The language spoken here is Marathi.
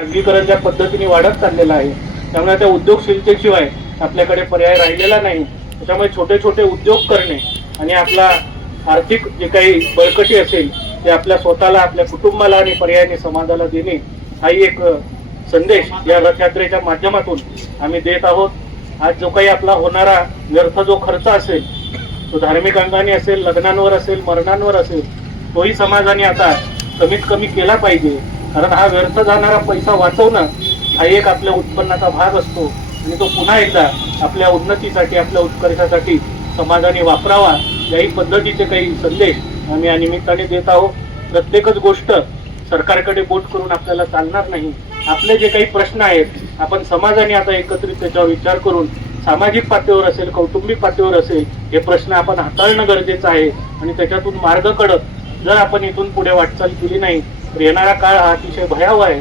खाजगीकरण ज्या पद्धतीने वाढत चाललेलं आहे. त्यामुळे त्या उद्योगशीलतेशिवाय आपल्याकडे पर्याय राहिलेला नाही. त्याच्यामुळे छोटे छोटे उद्योग करणे आणि आपला आर्थिक जे काही बळकटी असेल ते आपल्या स्वतःला आपल्या कुटुंबाला आणि पर्यायाने समाजाला देणे हाही एक संदेश या रथयात्रेच्या माध्यमातून आम्ही देत आहोत. आज जो काही आपला होणारा व्यर्थ जो खर्च असेल तो धार्मिक अंगाने असेल लग्नांवर असेल मरणांवर असेल तोही समाजाने आता कमीत कमी केला पाहिजे. कारण हा व्यर्थ जाणारा पैसा वाचवणं हा एक आपल्या उत्पन्नाचा भाग असतो. आणि तो पुन्हा एकदा आपल्या उन्नतीसाठी आपल्या उत्कर्षासाठी समाजाने वापरावा याही पद्धतीचे काही संदेश आम्ही या निमित्ताने देत आहोत. प्रत्येकच गोष्ट सरकारकडे बोट करून आपल्याला चालणार नाही. आपले जे काही प्रश्न आहेत आपण समाजाने आता एकत्रित त्याच्यावर विचार करून सामाजिक पातळीवर असेल कौटुंबिक पातळीवर असेल हे प्रश्न आपण हाताळणं गरजेचं आहे. आणि त्याच्यातून मार्ग कडत जर आपण इथून पुढे वाटचाल केली नाही येणारा काळ हा अतिशय भयावह आहे.